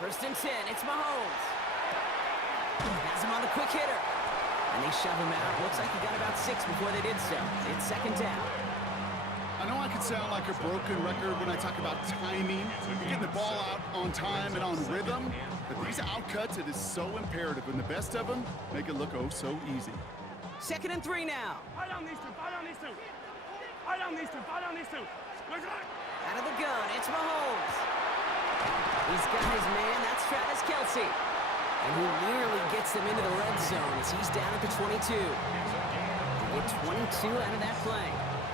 First and 10, it's Mahomes. Has him on the quick hitter. And they shove him out. Looks like he got about 6 before they did so. It's second down. I know I can sound like a broken record when I talk about timing, getting the ball out on time and on rhythm, but these outcuts, it is so imperative, and the best of them make it look oh so easy. Second and 3 now. Fight on these two, fight on these two. Fight on these two, fight on these two. Out of the gun, it's Mahomes. He's got his man, that's Travis Kelce. And who nearly gets them into the red zone as he's down at the 22. Get 22 out of that play.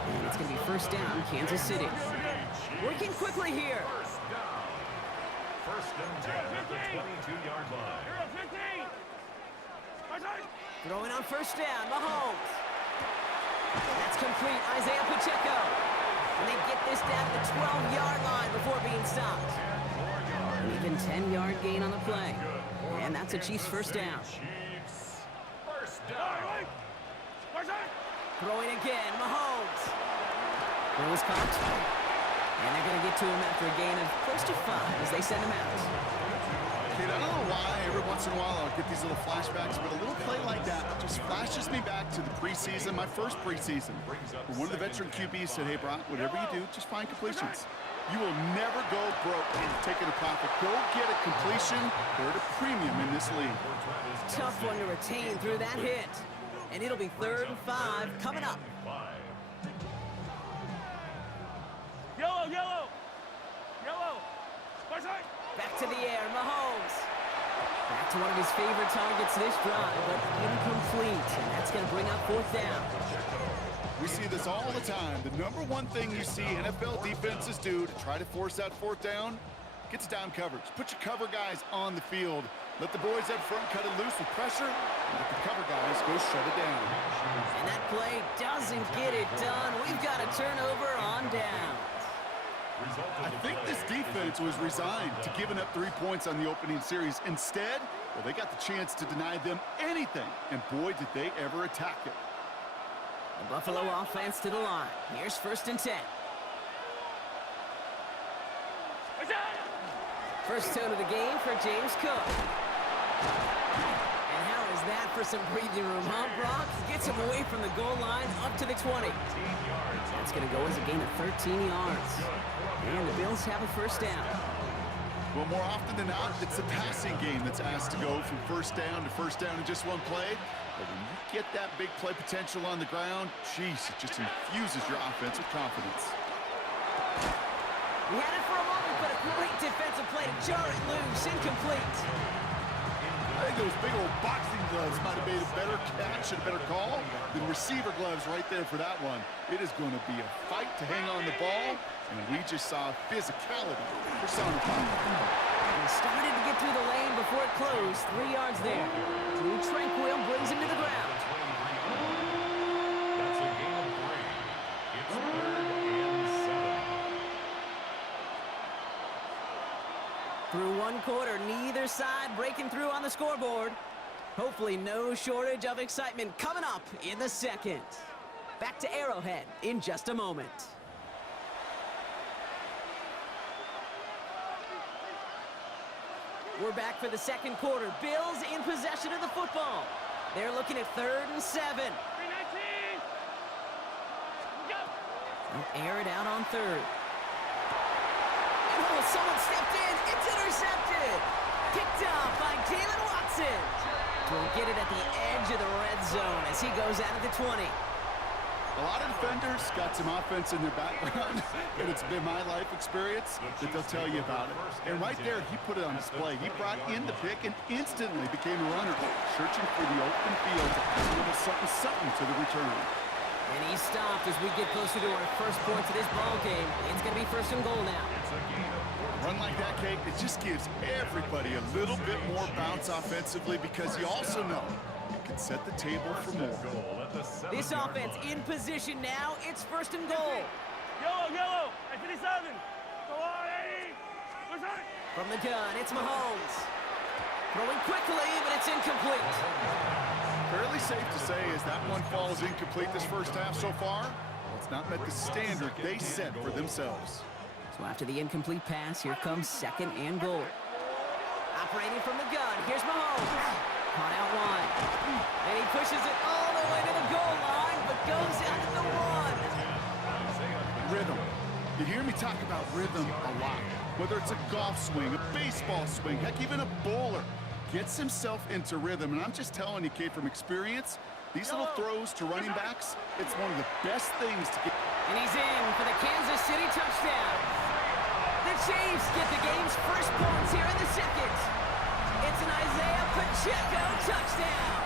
And it's going to be first down, Kansas City. Working quickly here. First and 10 at the 22-yard line. Throwing on first down, Mahomes. That's complete, Isaiah Pacheco. And they get this down to the 12-yard line before being stopped. An even 10-yard gain on the play. And that's a Chiefs first down. Throwing again, Mahomes. Throw is caught. And they're going to get to him after a gain of close to 5 as they send him out. Kid, I don't know why every once in a while I'll get these little flashbacks, but a little play like that just flashes me back to the preseason, my first preseason. Where one of the veteran QBs said, hey, Brock, whatever you do, just find completions. You will never go broke taking a profit. Go get a completion. They're at a premium in this league. Tough one to retain through that hit. And it'll be 3rd and 5 coming up. Yellow, yellow. Yellow. Back to the air, Mahomes. Back to one of his favorite targets this drive, but incomplete. And that's going to bring up 4th down. We see this all the time. The number one thing you see NFL defenses do to try to force that 4th down, gets down coverage. Put your cover guys on the field. Let the boys up front cut it loose with pressure, and let the cover guys go shut it down. And that play doesn't get it done. We've got a turnover on down. I think this defense was resigned to giving up 3 points on the opening series. Instead, well, they got the chance to deny them anything, and boy, did they ever attack it. The Buffalo offense to the line. Here's 1st and 10. First tone of the game for James Cook. And how is that for some breathing room, huh, Brock? Gets him away from the goal line up to the 20. That's going to go as a gain of 13 yards. And the Bills have a first down. Well, more often than not, it's the passing game that's asked to go from first down in just one play. But when you get that big play potential on the ground, geez, it just infuses your offense with confidence. We had it for a moment, but a great defensive play to jar it loose, incomplete. I think those big old boxing gloves might have made a better catch and a better call than receiver gloves right there for that one. It is going to be a fight to hang on the ball, and we just saw physicality personified. He started to get through the lane before it closed. 3 yards there. Drew Tranquil brings him to the ground. That's a gain of 3. It's 3rd and 7. Through one quarter, neither side breaking through on the scoreboard. Hopefully no shortage of excitement coming up in the second. Back to Arrowhead in just a moment. We're back for the second quarter. Bills in possession of the football. They're looking at 3rd and 7. They'll air it out on 3rd. Oh, someone stepped in. It's intercepted. Picked up by Jalen Watson. Will get it at the edge of the red zone as he goes out of the 20. A lot of defenders got some offense in their background, and it's been my life experience that they'll tell you about it. And right there, he put it on display. He brought in the pick and instantly became a runner, searching for the open field to add a little something to the return. And he stopped as we get closer to our first points of this ball game. It's going to be 1st and goal now. A run like that, Kate, it just gives everybody a little bit more bounce offensively because you also know you can set the table for more. This offense in position now. It's 1st and goal. Yellow, yellow. At 57. Go on, Eddie. From the gun, it's Mahomes. Throwing quickly, but it's incomplete. Fairly safe to say as that one falls incomplete this first half so far, well, it's not met the standard they set for themselves. So after the incomplete pass, here comes 2nd and goal. operating from the gun. Here's Mahomes. Caught out wide. And he pushes it all the way to the goal line, but goes out at the one. Rhythm. You hear me talk about rhythm a lot. Whether it's a golf swing, a baseball swing, heck, even a bowler gets himself into rhythm. And I'm just telling you, kid, from experience, these little throws to running backs, it's one of the best things to get. And he's in for the Kansas City touchdown. The Chiefs get the game's first points here in the second. It's an Isaiah Pacheco touchdown.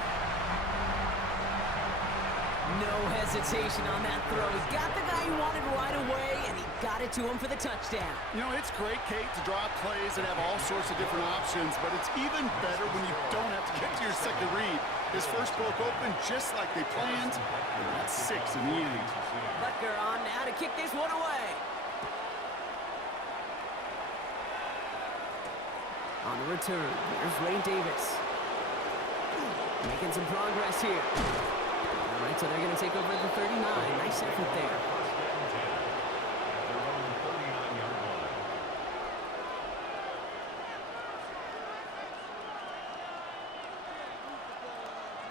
No hesitation on that throw. He got the guy he wanted right away, and he got it to him for the touchdown. You know, it's great, Kate, to draw up plays and have all sorts of different options, but it's even better when you don't have to get to your second read. His first broke open just like they planned, and that's 6 in the end. Butker on now to kick this one away. On the return, here's Ray Davis. Making some progress here. All right, so they're going to take over at the 39. Nice effort there.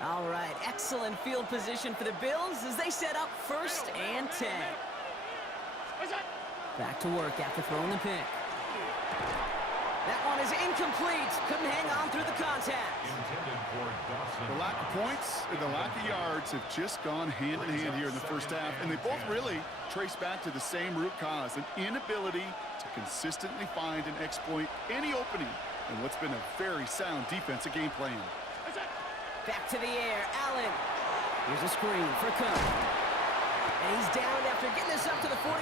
All right, excellent field position for the Bills as they set up 1st and 10. Back to work after throwing the pick. That one is incomplete. Couldn't hang on through the contact. The lack of points and the lack of yards have just gone hand in hand here in the first half, and they both really trace back to the same root cause, an inability to consistently find and exploit any opening in what's been a very sound defensive game plan. Back to the air, Allen. Here's a screen for Cook. And he's down after getting this up to the 41.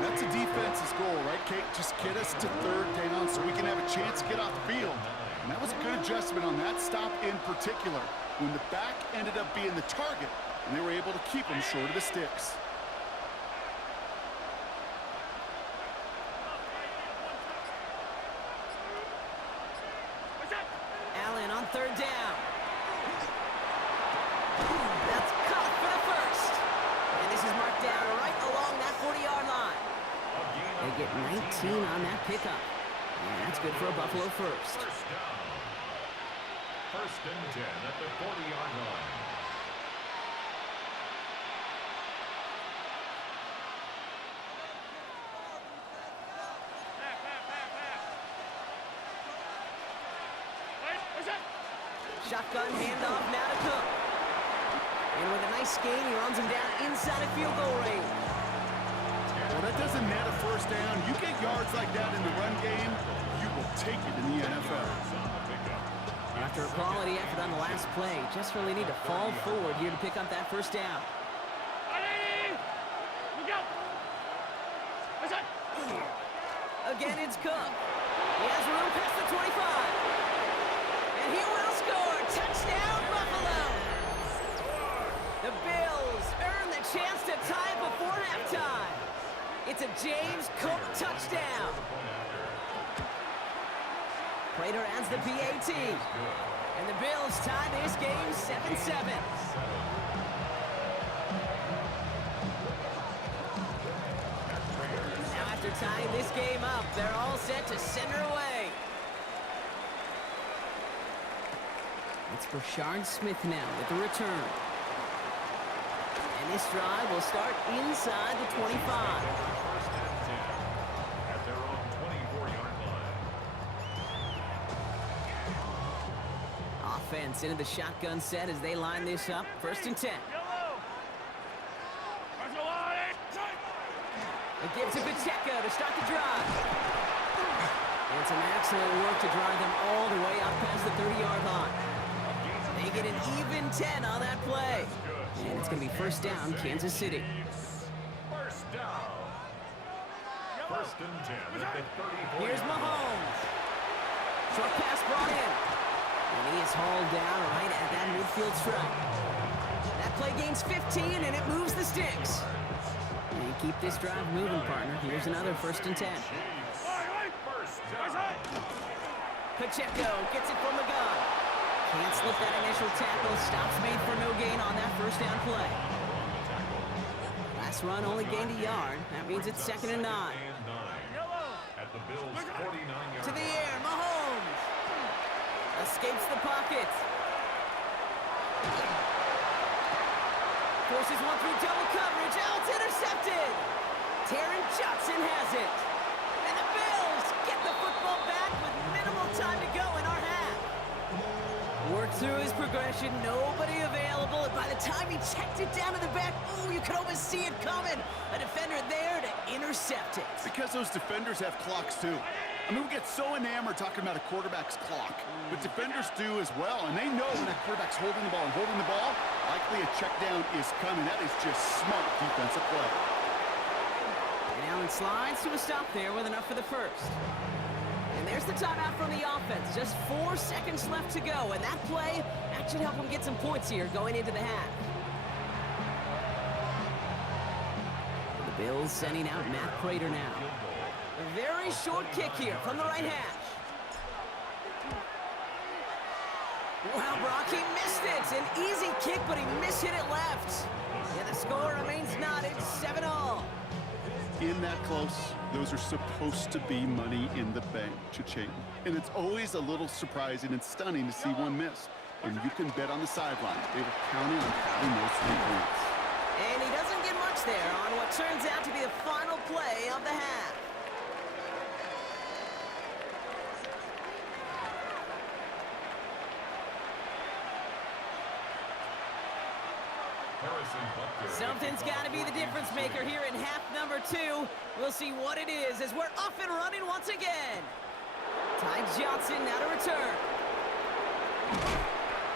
That's a defense's goal, right, Kate? Just get us to 3rd down so we can have a chance to get off the field. And that was a good adjustment on that stop in particular, when the back ended up being the target, and they were able to keep him short of the sticks. Allen on 3rd down. That's caught for the first. And this is marked down right along that 40-yard line. They get 19 on that pickup. And that's good for a Buffalo first. 1st and 10 at the 40-yard line. Shotgun handoff now to Cook. And with a nice gain, he runs him down inside of field goal range. Well, that doesn't net a 1st down. You get yards like that in the run game, you will take it in the NFL. After a quality effort on the last play, just really need to fall forward here to pick up that 1st down. Again, it's Cook. He has room past the 25. And he will score. Touchdown, Buffalo. The Bills earn the chance to tie before halftime. It's a James Cook touchdown. Prater adds the PAT. And the Bills tie this game 7-7. Now after tying this game up, they're all set to center away. It's Brashard Smith now with the return. And this drive will start inside the 25. 1st and 10 at their own 24-yard line. Offense into the shotgun set as they line this up. 1st and 10. It gives it Pacheco to start the drive. And some excellent work to drive them all the way up past the 30-yard line. They get an even 10 on that play. And it's going to be 1st down, Kansas City. 1st down. 1st and 10 at the 34. Here's Mahomes. Short pass brought in. And he is hauled down right at that midfield stripe. That play gains 15, and it moves the sticks. And you keep this drive moving, partner. Here's another 1st and 10. Pacheco gets it from the gun. Can't slip that initial tackle. Stops made for no gain on that 1st down play. Last run only gained a yard. That means it's 2nd and 9. At the Bills' 49-yard To the air, Mahomes. pocket. Forces one through double coverage. Oh, it's intercepted. Taron Johnson has it. And the Bills get the football back with minimal time to go in our half. Worked through his progression, nobody available, and by the time he checked it down to the back, oh, you could almost see it coming. A defender there to intercept it. Because those defenders have clocks too. I mean, we get so enamored talking about a quarterback's clock, but defenders do as well, and they know when that quarterback's holding the ball and holding the ball, likely a check down is coming. That is just smart defensive play. And Allen slides to a stop there with enough for the first. And there's the timeout from the offense. Just 4 seconds left to go, and that play, that should help them get some points here going into the half. The Bills sending out Matt Prater now. A very short kick here from the right hash. Wow, Brock, he missed it. An easy kick, but he mishit it left. Yeah, the score remains knotted, 7-all. In that close, those are supposed to be money in the bank, cha-ching. And it's always a little surprising and stunning to see one miss. And you can bet on the sideline, they were counting on having those 3 points. And he doesn't get much there on what turns out to be the final play of the half. Something's got to be the difference maker here in half number 2. We'll see what it is as we're off and running once again. Ty Johnson now to return.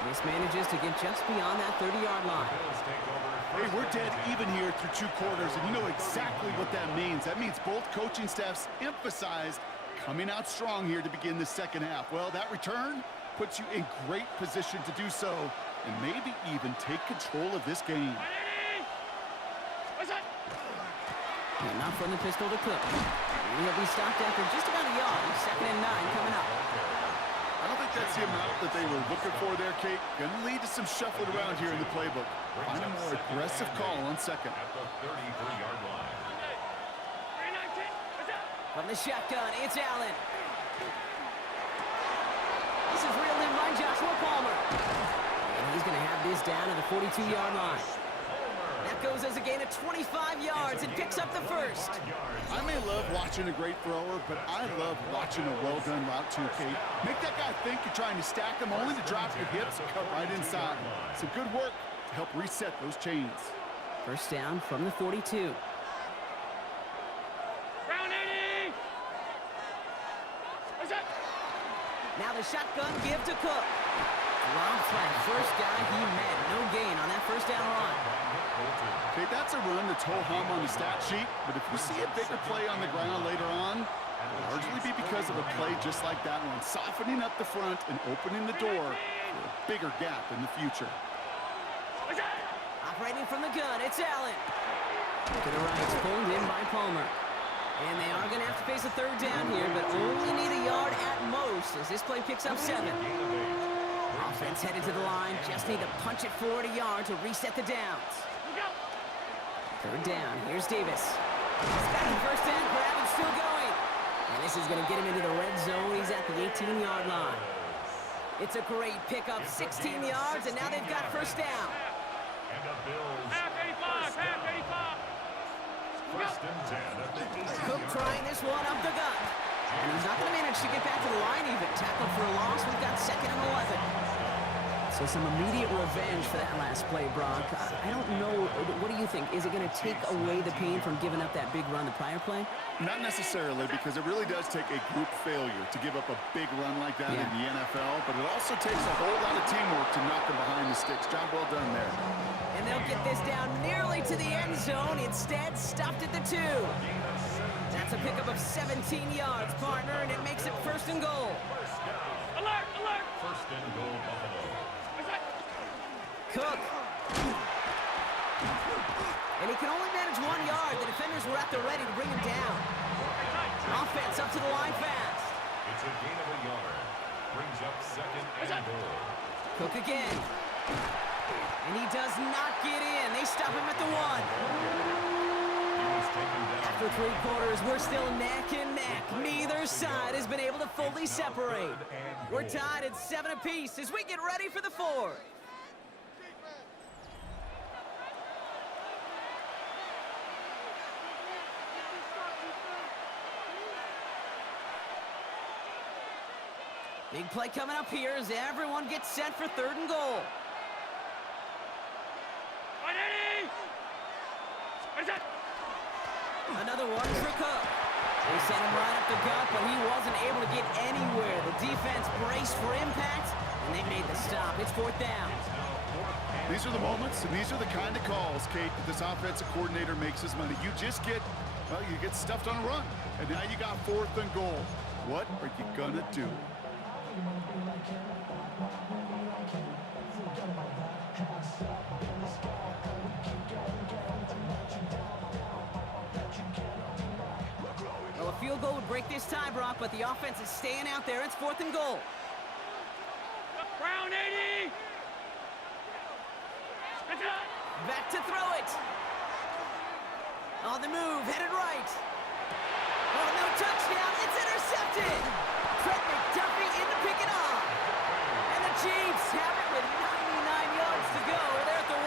This manages to get just beyond that 30-yard line. Hey, we're dead even here through 2 quarters, and you know exactly what that means. That means both coaching staffs emphasized coming out strong here to begin the second half. Well, that return puts you in great position to do so, and maybe even take control of this game. And not from the pistol to Cook. And he'll be stopped after just about a yard. 2nd and 9 coming up. I don't think that's the amount that they were looking for there, Kate. Going to lead to some shuffling around here in the playbook. Find a more aggressive call on second. At the 33-yard line. From the shotgun, it's Allen. This is reeled in by Joshua Palmer. And he's going to have this down to the 42-yard line. That goes as a gain of 25 yards and picks up the first. I may love watching a great thrower, but I love watching a well-done route too, Kate. Make that guy think you're trying to stack them only to drop your hips and cut right inside. Some good work to help reset those chains. First down from the 42. Now the shotgun give to Cook. Rob flat, first guy he met. No gain on that first down run. Okay, that's a run that's ho-hum on the stat sheet, but if you see a bigger play on the ground later on, it'll largely be because of a play just like that one, softening up the front and opening the door for a bigger gap in the future. Operating from the gun, it's Allen. To the right, it's pulled in by Palmer. And they are going to have to face a 3rd down here, but only need a yard at most as this play picks up 7. Offense headed to the line, just need to punch it forward a yard to reset the downs. 3rd down, here's Davis. He's got the first down, grab and still going. And this is going to get him into the red zone. He's at the 18-yard line. It's a great pickup, 16 yards, and now they've got first down. And the Bills. Half 85, half 85. First and 10 at the 18. Cook trying this one up the gut. And he's not going to manage to get back to the line even. Tackled for a loss. We've got 2nd and 11. So some immediate revenge for that last play, Brock. I don't know. What do you think? Is it going to take away the pain from giving up that big run the prior play? Not necessarily, because it really does take a group failure to give up a big run like that in the NFL, but it also takes a whole lot of teamwork to knock them behind the sticks. Job well done there. And they'll get this down nearly to the end zone. Instead, stopped at the 2. That's a pickup of 17 yards, partner, and it makes it 1st and goal. Alert, alert. First and goal, Buffalo. Cook. And he can only manage 1 yard. The defenders were at the ready to bring him down. Offense up to the line fast. It's a gain of a yard. Brings up 2nd and goal. Cook again. And he does not get in. They stop him at the 1. He was taken down. After 3 quarters, we're still neck and neck. neck. Neither side has been able to fully separate. We're tied at 7 apiece as we get ready for the fourth. Big play coming up here as everyone gets set for 3rd and goal. Another one for Cook. They sent him right up the gut, but he wasn't able to get anywhere. The defense braced for impact, and they made the stop. It's 4th down. These are the moments, and these are the kind of calls, Kate, that this offensive coordinator makes his money. You just get, well, you get stuffed on a run, and now you got 4th and goal. What are you gonna do? Well, a field goal would break this tie, Brock, but the offense is staying out there. It's 4th and goal. Brown 80! Back to throw it. On the move, headed right. Oh, no touchdown. It's intercepted. Trent McDuffie in to pick it off. And the Chiefs have it with 99 yards to go. They're at the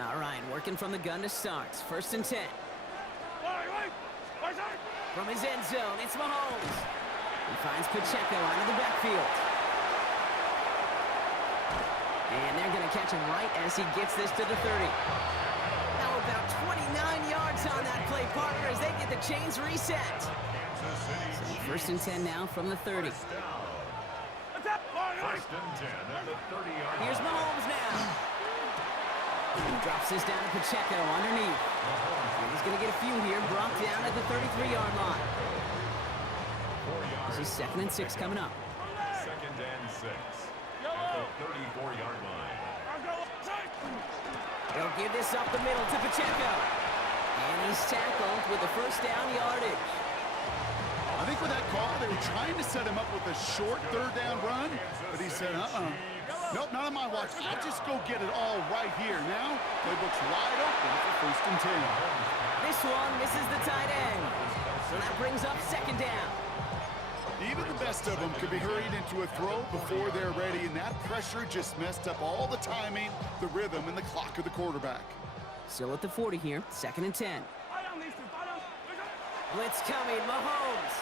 1. All right, working from the gun to start. 1st and 10. From his end zone, it's Mahomes. He finds Pacheco out of the backfield. And they're going to catch him right as he gets this to the 30. Now about 29 yards on that play, partner, as they get the chains reset. So 1st and 10 now from the 30. 1st and 10 at the 30-yard line. Here's Mahomes now. He drops this down to Pacheco underneath. He's going to get a few here, brought down at the 33-yard line. This is 2nd and 6 coming up. 2nd and 6 at the 34-yard line. They'll give this up the middle to Pacheco. And he's tackled with the 1st down yardage. I think with that call, they were trying to set him up with a short 3rd down run, but he said, nope, not on my watch. I'll just go get it all right here. Now, playbook's wide open for 1st and 10. This one misses the tight end. So that brings up 2nd down. Even the best of them could be hurried into a throw before they're ready, and that pressure just messed up all the timing, the rhythm, and the clock of the quarterback. Still at the 40 here, 2nd and 10. Blitz coming, Mahomes.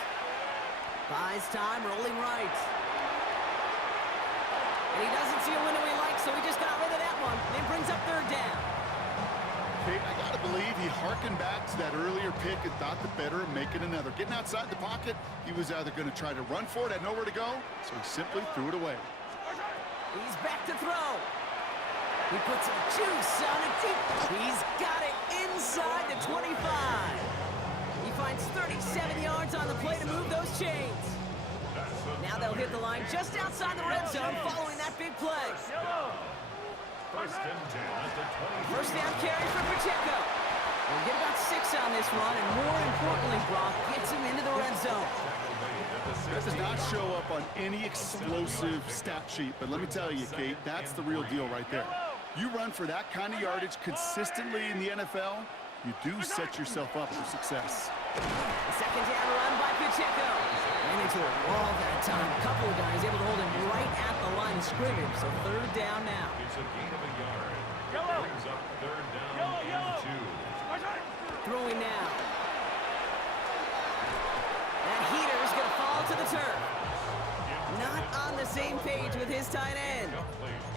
Buys time, rolling right. And he doesn't see a window he likes, so he just got rid of that one. Then brings up 3rd down. Kate, I gotta believe he harkened back to that earlier pick and thought the better of making another. Getting outside the pocket, he was either gonna try to run for it, had nowhere to go, so he simply threw it away. He's back to throw. He puts some juice on it deep. He's got it inside the 25. He finds 37 yards on the play to move those chains. Now they'll hit the line just outside the red zone following that big play. 1st and 10 at the 20. 1st down carry for Pacheco. We'll get about 6 on this run, and more importantly, Brock gets him into the red zone. That does not show up on any explosive stat sheet, but let me tell you, Kate, that's the real deal right there. You run for that kind of yardage consistently in the NFL, you do set yourself up for success. The 2nd down run by Pacheco. Ran into a wall that time. A couple of guys able to hold him right at the line of scrimmage, so 3rd down now. It's a gain of a yard. That brings up 3rd down and 2. Throwing now. That heater is going to fall to the turf. Not on the same page with his tight end.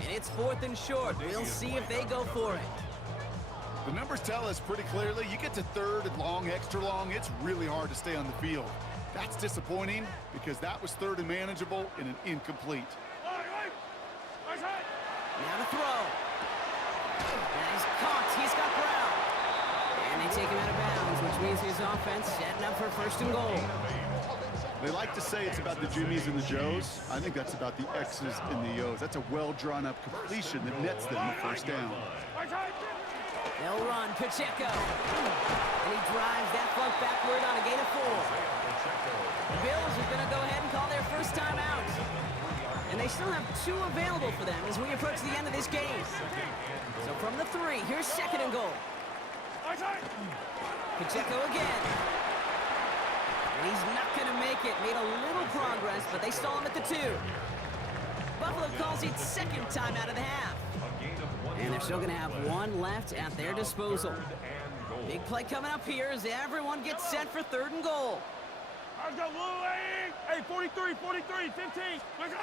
And it's 4th and short. We'll see if they go for it. The numbers tell us pretty clearly, you get to 3rd and long, extra long, it's really hard to stay on the field. That's disappointing because that was 3rd and manageable in an incomplete. Now to throw. And he's caught. He's got Brown. And they take him out of bounds, which means his offense setting up for 1st and goal. They like to say it's about the Jimmies and the Joes. I think that's about the X's and the O's. That's a well-drawn-up completion that nets them the 1st down. They'll run Pacheco. And he drives that funk backward on a gain of 4. The Bills are going to go ahead and call their 1st time out. And they still have 2 available for them as we approach the end of this game. So from the 3, here's 2nd and goal. Pacheco again. And he's not going to make it. Made a little progress, but they stall him at the 2. Buffalo calls it 2nd time out of the half. And they're still going to have 1 left at their disposal. Big play coming up here as everyone gets set for 3rd and goal. Let's go, Louie! Hey, 43, 43, 15. Let's go!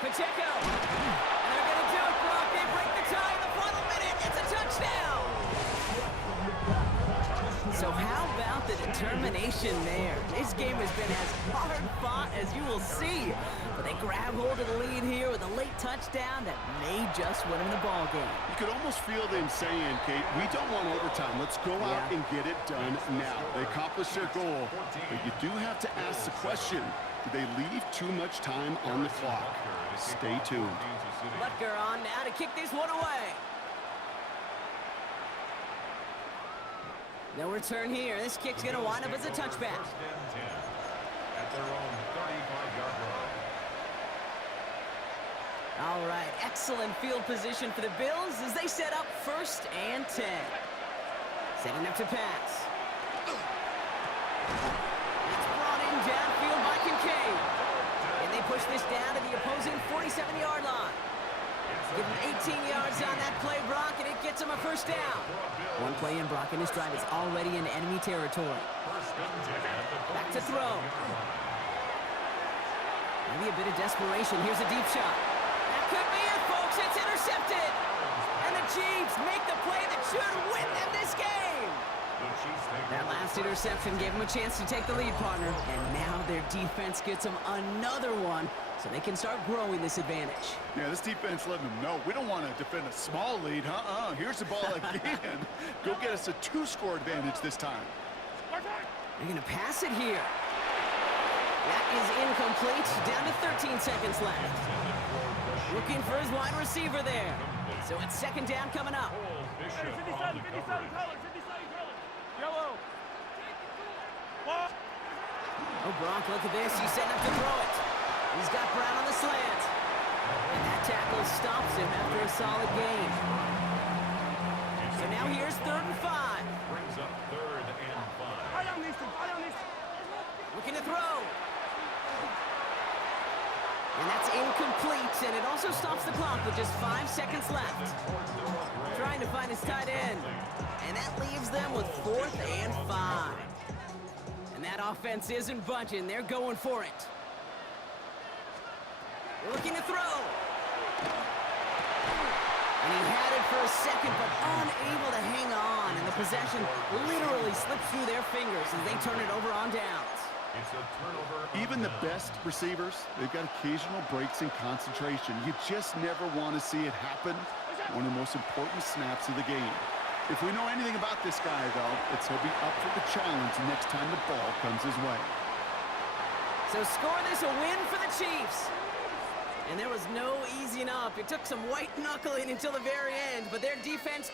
Pacheco. And they're going to do it, Brock. They break the tie in the final minute. It's a touchdown. So how about the determination there? This game has been as hard fought as you will see. But they grab hold of the lead here with a late touchdown that may just win them the ball game. You could almost feel them saying, Kate, we don't want overtime. Let's go out and get it done now. They accomplished their goal, but you do have to ask the question, did they leave too much time on the clock? Stay tuned. Butker on now to kick this one away. No return here. This kick's going to wind up as a touchback. At their own 35-yard line. All right, excellent field position for the Bills as they set up 1st and 10. Setting up to pass. It's brought in downfield by Kincaid. And they push this down to the opposing 47-yard line. Give him 18 yards on that play, Brock, and it gets him a 1st down. 1 play in, Brock, and his drive is already in enemy territory. Back to throw. Maybe a bit of desperation. Here's a deep shot. That could be it, folks. It's intercepted. And the Chiefs make the play that should win them this game. That last interception gave them a chance to take the lead, partner. And now their defense gets them another one, so they can start growing this advantage. Yeah, this defense letting them know we don't want to defend a small lead. Here's the ball again. Go get us a 2-score advantage this time. They're going to pass it here. That is incomplete. Down to 13 seconds left. Looking for his wide receiver there. So it's 2nd down coming up. Hey, 57, 57 color, 57 color. Yellow. What? Oh, Brock, look at this. He's setting up to throw it. He's got Brown on the slant. And that tackle stops him after a solid gain. So now here's 3rd and 5. Brings up 3rd and 5. I don't need to. Looking to throw. And that's incomplete, and it also stops the clock with just 5 seconds left. Trying to find his tight end. And that leaves them with 4th and 5. And that offense isn't budging. They're going for it. Looking to throw. And he had it for a second, but unable to hang on. And the possession literally slips through their fingers as they turn it over on downs. It's a turnover. Even the best receivers, they've got occasional breaks in concentration. You just never want to see it happen. One of the most important snaps of the game. If we know anything about this guy, though, it's he'll be up for the challenge next time the ball comes his way. So score this a win for the Chiefs. And there was no easing up. It took some white knuckling until the very end, but their defense